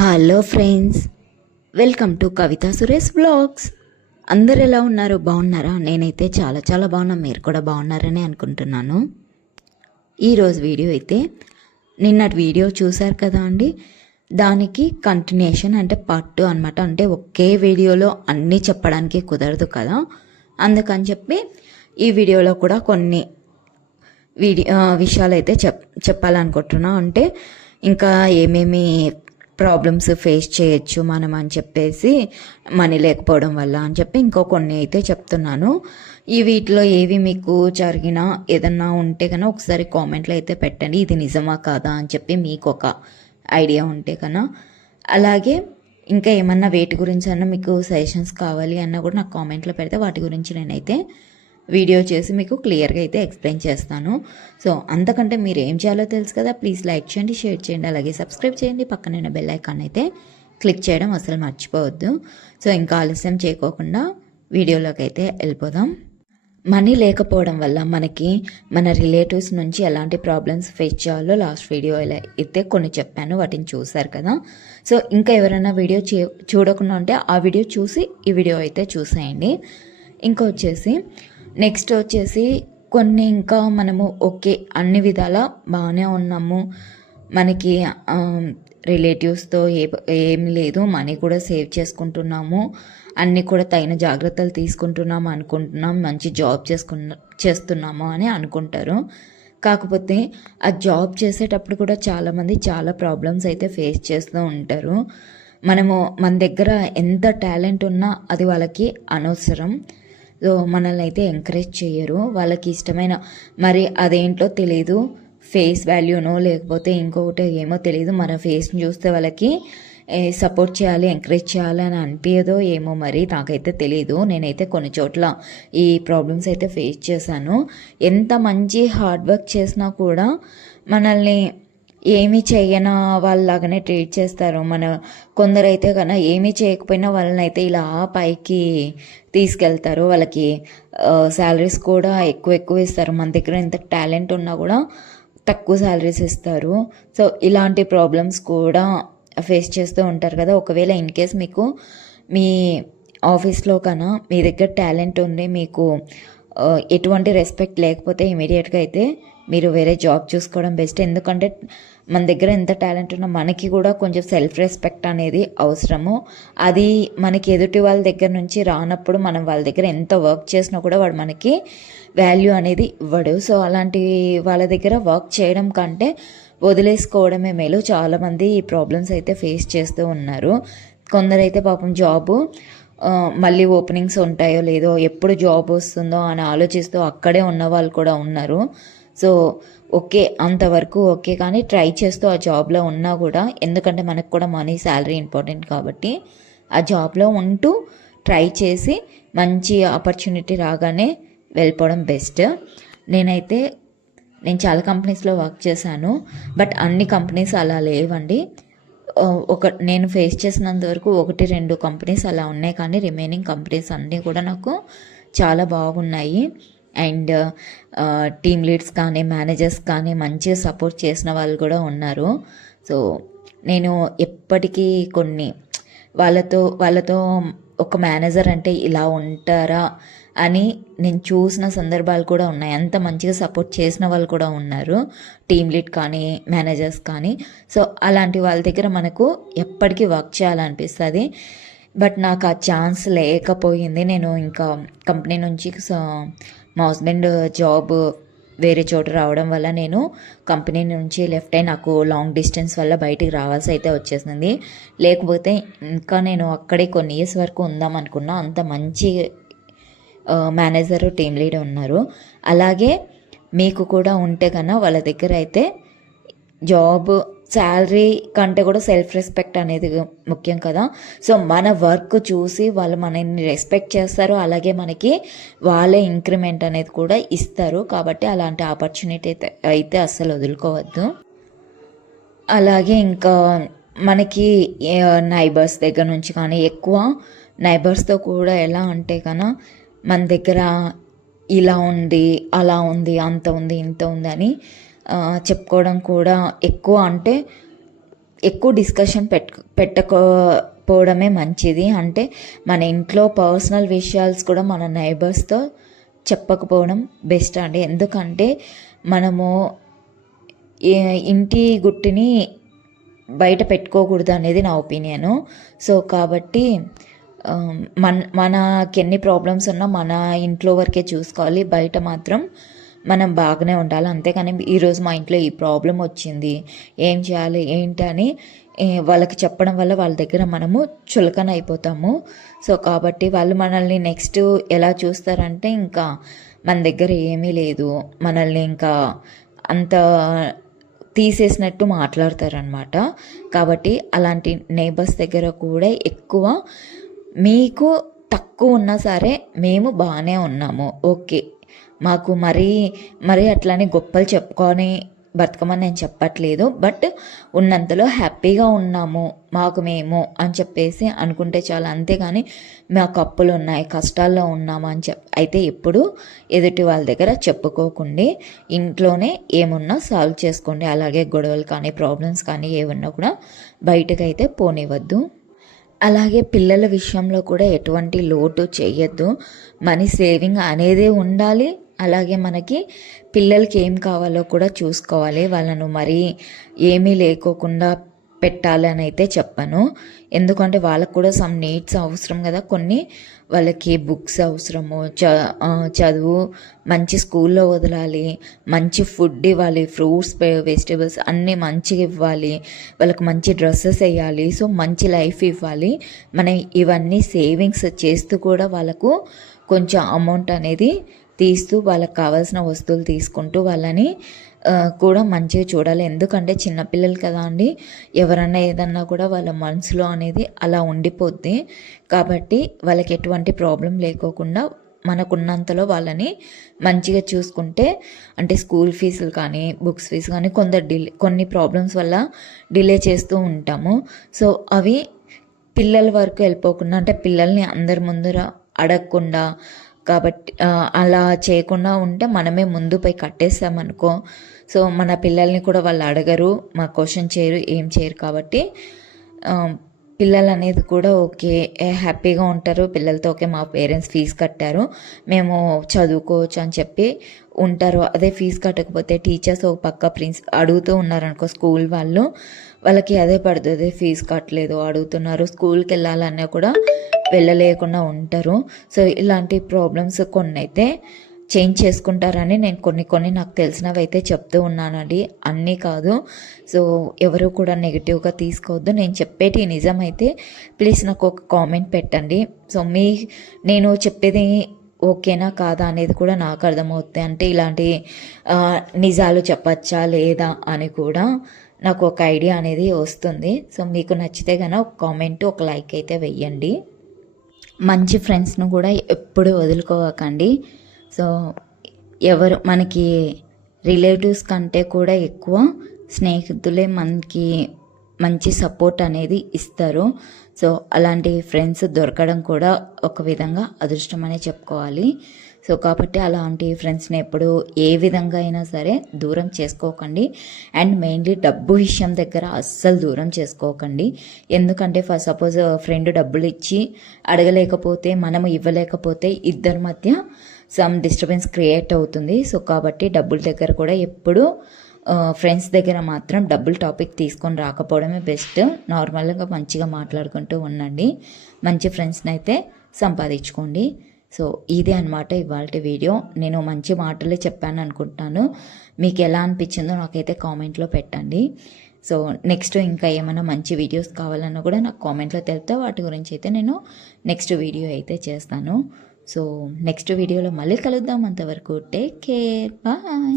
Hello friends, welcome to Kavitha Suresh vlogs. అందరు ఎలా ఉన్నారు? బాగున్నారా? నేనైతే చాలా చాలా బాగున్నాను. మీరు కూడా బాగున్నారని అనుకుంటున్నాను. ఈరోజు వీడియో అయితే నిన్నటి వీడియో చూశారు కదా అండి, దానికి కంటిన్యూషన్ అంటే పార్ట్ 2 అనమాట. అంటే ఒకే వీడియోలో అన్నీ చెప్పడానికి కుదరదు కదా, అందుకని చెప్పి ఈ వీడియోలో కూడా కొన్ని విషయాలు అయితే చెప్పాలనుకుంటున్నా. అంటే ఇంకా ఏమేమి ప్రాబ్లమ్స్ ఫేస్ చేయొచ్చు మనం అని చెప్పేసి, మనీ లేకపోవడం వల్ల అని చెప్పి ఇంకో కొన్ని అయితే చెప్తున్నాను. ఈ వీటిలో ఏవి మీకు జరిగినా ఏదన్నా ఉంటే కన్నా ఒకసారి కామెంట్లో అయితే పెట్టండి, ఇది నిజమా కాదా అని చెప్పి మీకు ఒక ఐడియా ఉంటే కన్నా. అలాగే ఇంకా ఏమన్నా వేటి గురించి అన్నా మీకు సజెషన్స్ కావాలి అన్నా కూడా నాకు కామెంట్లో పెడితే వాటి గురించి నేనైతే వీడియో చేసి మీకు క్లియర్గా అయితే ఎక్స్ప్లెయిన్ చేస్తాను. సో అంతకంటే మీరు ఏం చేయాలో తెలుసు కదా, ప్లీజ్ లైక్ చేయండి, షేర్ చేయండి, అలాగే సబ్స్క్రైబ్ చేయండి. పక్కన బెల్ ఐకాన్ అయితే క్లిక్ చేయడం అసలు మర్చిపోవద్దు. సో ఇంకా ఆలస్యం చేయకోకుండా వీడియోలోకి అయితే వెళ్ళిపోదాం. మనీ లేకపోవడం వల్ల మనకి మన రిలేటివ్స్ నుంచి ఎలాంటి ప్రాబ్లమ్స్ ఫేస్ చేయాలో లాస్ట్ వీడియో అయితే కొన్ని చెప్పాను, వాటిని చూసారు కదా. సో ఇంకా ఎవరైనా వీడియో చూడకుండా ఉంటే ఆ వీడియో చూసి ఈ వీడియో అయితే చూసేయండి. ఇంకా నెక్స్ట్ వచ్చేసి కొన్ని ఇంకా మనము ఓకే అన్ని విధాలా బాగానే ఉన్నాము, మనకి రిలేటివ్స్తో ఏం లేదు, మనీ కూడా సేవ్ చేసుకుంటున్నాము, అన్నీ కూడా తగిన జాగ్రత్తలు తీసుకుంటున్నాము అనుకుంటున్నాం, మంచి జాబ్ చేస్తున్నాము అని అనుకుంటారు. కాకపోతే ఆ జాబ్ చేసేటప్పుడు కూడా చాలామంది చాలా ప్రాబ్లమ్స్ అయితే ఫేస్ చేస్తూ ఉంటారు. మన దగ్గర ఎంత టాలెంట్ ఉన్నా అది వాళ్ళకి అనవసరం. సో మనల్ని అయితే ఎంకరేజ్ చేయరు, వాళ్ళకి ఇష్టమైన మరి అదేంటో తెలీదు, ఫేస్ వాల్యూనో లేకపోతే ఇంకొకటి ఏమో తెలియదు, మన ఫేస్ని చూస్తే వాళ్ళకి సపోర్ట్ చేయాలి, ఎంకరేజ్ చేయాలి అని అనిపించదో ఏమో, మరి నాకైతే తెలీదు. నేనైతే కొన్ని చోట్ల ఈ ప్రాబ్లమ్స్ అయితే ఫేస్ చేశాను. ఎంత మంచి హార్డ్ వర్క్ చేసినా కూడా మనల్ని ఏమీ చేయన వాళ్ళలాగానే ట్రీట్ చేస్తారు. కొందరైతే కన్నా ఏమీ చేయకపోయినా వాళ్ళని అయితే ఇలా పైకి తీసుకెళ్తారు, వాళ్ళకి శాలరీస్ కూడా ఎక్కువ ఇస్తారు. మన దగ్గర ఎంత టాలెంట్ ఉన్నా కూడా తక్కువ శాలరీస్ ఇస్తారు. సో ఇలాంటి ప్రాబ్లమ్స్ కూడా ఫేస్ చేస్తూ ఉంటారు కదా. ఒకవేళ ఇన్ కేస్ మీకు మీ ఆఫీస్లో కన్నా మీ దగ్గర టాలెంట్ ఉంది, మీకు ఎటువంటి రెస్పెక్ట్ లేకపోతే ఇమీడియట్గా అయితే మీరు వేరే జాబ్ చూసుకోవడం బెస్ట్. ఎందుకంటే మన దగ్గర ఎంత టాలెంట్ ఉన్నా మనకి కూడా కొంచెం సెల్ఫ్ రెస్పెక్ట్ అనేది అవసరము. అది మనకి ఎదుటి వాళ్ళ దగ్గర నుంచి రానప్పుడు మనం వాళ్ళ దగ్గర ఎంత వర్క్ చేసినా కూడా వాడు మనకి వాల్యూ అనేది ఇవ్వడు. సో అలాంటి వాళ్ళ దగ్గర వర్క్ చేయడం కంటే వదిలేసుకోవడమే మేలు. చాలామంది ఈ ప్రాబ్లమ్స్ అయితే ఫేస్ చేస్తూ ఉన్నారు. కొందరైతే పాపం జాబు మళ్ళీ ఓపెనింగ్స్ ఉంటాయో లేదో, ఎప్పుడు జాబ్ వస్తుందో అని ఆలోచిస్తూ అక్కడే ఉన్న వాళ్ళు కూడా ఉన్నారు. సో ఓకే, అంతవరకు ఓకే, కానీ ట్రై చేస్తూ ఆ జాబ్లో ఉన్నా కూడా, ఎందుకంటే మనకు కూడా మనీ శాలరీ ఇంపార్టెంట్ కాబట్టి ఆ జాబ్లో ఉంటూ ట్రై చేసి మంచి ఆపర్చునిటీ రాగానే వెళ్ళిపోవడం బెస్ట్. నేను చాలా కంపెనీస్లో వర్క్ చేశాను, బట్ అన్ని కంపెనీస్ అలా లేవండి. నేను ఫేస్ చేసినంత వరకు 1-2 కంపెనీస్ అలా ఉన్నాయి, కానీ రిమైనింగ్ కంపెనీస్ అన్నీ కూడా నాకు చాలా బాగున్నాయి. అండ్ టీమ్ లీడ్స్ కానీ మేనేజర్స్ కానీ మంచిగా సపోర్ట్ చేసిన వాళ్ళు కూడా ఉన్నారు. సో నేను ఎప్పటికీ వాళ్ళతో ఒక మేనేజర్ అంటే ఇలా ఉంటారా అని నేను చూసిన సందర్భాలు కూడా ఉన్నాయి. అంత మంచిగా సపోర్ట్ చేసిన వాళ్ళు కూడా ఉన్నారు, టీమ్ లీడ్ కానీ మేనేజర్స్ కానీ. సో అలాంటి వాళ్ళ దగ్గర మనకు ఎప్పటికీ వర్క్ చేయాలనిపిస్తుంది. బట్ నాకు ఆ ఛాన్స్ లేకపోయింది. నేను ఇంకా కంపెనీ నుంచి మా హస్బెండ్ జాబ్ వేరే చోట రావడం వల్ల నేను కంపెనీ నుంచి లెఫ్ట్ అయి నాకు లాంగ్ డిస్టెన్స్ వల్ల బయటికి రావాల్సి అయితే వచ్చేసింది. లేకపోతే ఇంకా నేను అక్కడే కొన్ని ఇయర్స్ వరకు ఉందాం అనుకున్నా. అంత మంచి మేనేజర్ టీమ్ లీడర్ ఉన్నారు. అలాగే మీకు కూడా ఉంటే కన్నా వాళ్ళ దగ్గర అయితే జాబ్ శాలరీ కంటే కూడా సెల్ఫ్ రెస్పెక్ట్ అనేది ముఖ్యం కదా. సో మన వర్క్ చూసి వాళ్ళు మనల్ని రెస్పెక్ట్ చేస్తారు, అలాగే మనకి వాళ్ళే ఇంక్రిమెంట్ అనేది కూడా ఇస్తారు. కాబట్టి అలాంటి ఆపర్చునిటీ అయితే అస్సలు వదులుకోవద్దు. అలాగే ఇంకా మనకి నైబర్స్ దగ్గర నుంచి కానీ, ఎక్కువ నైబర్స్తో కూడా ఎలా అంటే కన్నా మన దగ్గర ఇలా ఉంది, అలా ఉంది, అంత ఉంది, ఇంత ఉంది అని చెప్పుకోవడం కూడా ఎక్కువ. అంటే ఎక్కువ డిస్కషన్ పెట్టకపోవడమే మంచిది. అంటే మన ఇంట్లో పర్సనల్ విషయాలు కూడా మన నైబర్స్తో చెప్పకపోవడం బెస్ట్ అండి. ఎందుకంటే మనము ఇంటి గుట్టుని బయట పెట్టుకోకూడదు అనేది నా ఒపీనియను. సో కాబట్టి మనకి ఎన్ని ప్రాబ్లమ్స్ ఉన్నా మన ఇంట్లో వరకే చూసుకోవాలి. బయట మాత్రం మనం బాగానే ఉండాలి. అంతేకాని ఈరోజు మా ఇంట్లో ఈ ప్రాబ్లం వచ్చింది, ఏం చేయాలి ఏంటి అని వాళ్ళకి చెప్పడం వల్ల వాళ్ళ దగ్గర మనము చులకన అయిపోతాము. సో కాబట్టి వాళ్ళు మనల్ని నెక్స్ట్ ఎలా చూస్తారంటే ఇంకా మన దగ్గర ఏమీ లేదు, మనల్ని ఇంకా అంత తీసేసినట్టు మాట్లాడతారనమాట. కాబట్టి అలాంటి నేబర్స్ దగ్గర కూడా ఎక్కువ మీకు తక్కువ ఉన్నా సరే మేము బాగానే ఉన్నాము, ఓకే, మాకు మరీ అట్లని గొప్పలు చెప్పుకొని బతకమని నేను చెప్పట్లేదు, బట్ ఉన్నంతలో హ్యాపీగా ఉన్నాము మాకు మేము అని చెప్పేసి అనుకుంటే చాలు. అంతేగాని మాకు అప్పులు ఉన్నాయి, కష్టాల్లో ఉన్నాము అని అయితే ఎప్పుడు ఎదుటి వాళ్ళ దగ్గర చెప్పుకోకండి. ఇంట్లోనే ఏమున్నా సాల్వ్ చేసుకోండి. అలాగే గొడవలు కానీ ప్రాబ్లమ్స్ కానీ ఏమున్నా కూడా బయటకైతే పోనివ్వద్దు. అలాగే పిల్లల విషయంలో కూడా ఎటువంటి లోటు చేయొద్దు. మనీ సేవింగ్ అనేదే ఉండాలి. అలాగే మనకి పిల్లలకి ఏం కావాలో కూడా చూసుకోవాలి. వాళ్ళను మరీ ఏమీ లేకోకుండా పెట్టాలని అయితే చెప్పను. ఎందుకంటే వాళ్ళకు కూడా సమ్ నీడ్స్ అవసరం కదా. కొన్ని వాళ్ళకి బుక్స్ అవసరము, చదువు, మంచి స్కూల్లో వదలాలి, మంచి ఫుడ్ ఇవ్వాలి, ఫ్రూట్స్ వెజిటేబుల్స్ అన్నీ మంచిగా ఇవ్వాలి, వాళ్ళకి మంచి డ్రెస్సెస్ వేయాలి, సో మంచి లైఫ్ ఇవ్వాలి. మనం ఇవన్నీ సేవింగ్స్ చేస్తూ కూడా వాళ్ళకు కొంచెం అమౌంట్ అనేది తీస్తూ వాళ్ళకి కావాల్సిన వస్తువులు తీసుకుంటూ వాళ్ళని కూడా మంచిగా చూడాలి. ఎందుకంటే చిన్నపిల్లలు కదా అండి, ఎవరన్నా ఏదన్నా కూడా వాళ్ళ మనసులో అనేది అలా ఉండిపోద్ది. కాబట్టి వాళ్ళకి ఎటువంటి ప్రాబ్లం లేకోకుండా మనకున్నంతలో వాళ్ళని మంచిగా చూసుకుంటే, అంటే స్కూల్ ఫీజులు కానీ బుక్స్ ఫీజు కానీ కొన్ని ప్రాబ్లమ్స్ వల్ల డిలే చేస్తూ ఉంటాము. సో అవి పిల్లల వరకు వెళ్ళిపోకుండా, అంటే పిల్లల్ని అందరి ముందర అడగకుండా, కాబట్టి అలా చేయకుండా ఉంటే మనమే ముందు పోయి కట్టేస్తామనుకో, సో మన పిల్లల్ని కూడా వాళ్ళు అడగరు, మా క్వశ్చన్ చేయరు, ఏం చేయరు. కాబట్టి పిల్లలు అనేది కూడా ఓకే హ్యాపీగా ఉంటారు. పిల్లలతో ఓకే మా పేరెంట్స్ ఫీజు కట్టారు, మేము చదువుకోవచ్చు అని చెప్పి ఉంటారు. అదే ఫీజు కట్టకపోతే టీచర్స్ ఒక పక్క అడుగుతూ ఉన్నారనుకో, స్కూల్ వాళ్ళకి అదే పడుతుంది, ఫీజు కట్టలేదు అడుగుతున్నారు, స్కూల్కి వెళ్ళాలన్నా కూడా వెళ్ళలేకుండా ఉంటారు. సో ఇలాంటి ప్రాబ్లమ్స్ కొన్ని అయితే చేంజ్ చేసుకుంటారని నేను కొన్ని నాకు తెలిసినవి అయితే చెప్తూ ఉన్నానండి, అన్నీ కాదు. సో ఎవరు కూడా నెగిటివ్గా తీసుకోవద్దు. నేను చెప్పేటి నిజమైతే ప్లీజ్ నాకు ఒక కామెంట్ పెట్టండి. సో నేను చెప్పేది ఓకేనా కాదా అనేది కూడా నాకు అర్థమవుతుంది. అంటే ఇలాంటి నిజాలు చెప్పచ్చా లేదా అని కూడా నాకు ఒక ఐడియా అనేది వస్తుంది. సో మీకు నచ్చితే కనుక ఒక కామెంట్, ఒక లైక్ అయితే వెయ్యండి. మంచి ఫ్రెండ్స్ను కూడా ఎప్పుడు వదులుకోవకండి. సో ఎవరు మనకి రిలేటివ్స్ కంటే కూడా ఎక్కువ స్నేహితులే మనకి మంచి సపోర్ట్ అనేది ఇస్తారు. సో అలాంటి ఫ్రెండ్స్ దొరకడం కూడా ఒక విధంగా అదృష్టం అనే చెప్పుకోవాలి. సో కాబట్టి అలాంటి ఫ్రెండ్స్ని ఎప్పుడు ఏ విధంగా అయినా సరే దూరం చేసుకోకండి. అండ్ మెయిన్లీ డబ్బు విషయం దగ్గర అస్సలు దూరం చేసుకోకండి. ఎందుకంటే సపోజ్ ఫ్రెండ్ డబ్బులు ఇచ్చి అడగలేకపోతే, మనము ఇవ్వలేకపోతే ఇద్దరి మధ్య సమ్ డిస్టర్బెన్స్ క్రియేట్ అవుతుంది. సో కాబట్టి డబ్బుల దగ్గర కూడా ఎప్పుడు ఫ్రెండ్స్ దగ్గర మాత్రం డబ్బుల్ టాపిక్ తీసుకొని రాకపోవడమే బెస్ట్. నార్మల్గా మంచిగా మాట్లాడుకుంటూ ఉండండి. మంచి ఫ్రెండ్స్ని అయితే సంపాదించుకోండి. సో ఇదే అనమాట ఇవాళ వీడియో. నేను మంచి మాటలే చెప్పాను అనుకుంటున్నాను. మీకు ఎలా అనిపించిందో నాకైతే కామెంట్లో పెట్టండి. సో నెక్స్ట్ ఇంకా ఏమైనా మంచి వీడియోస్ కావాలన్నా కూడా నాకు కామెంట్లో తెలిపితే వాటి గురించి అయితే నేను నెక్స్ట్ వీడియో అయితే చేస్తాను. సో నెక్స్ట్ వీడియోలో మళ్ళీ కలుద్దాం. అంతవరకు టేక్ కేర్, బాయ్.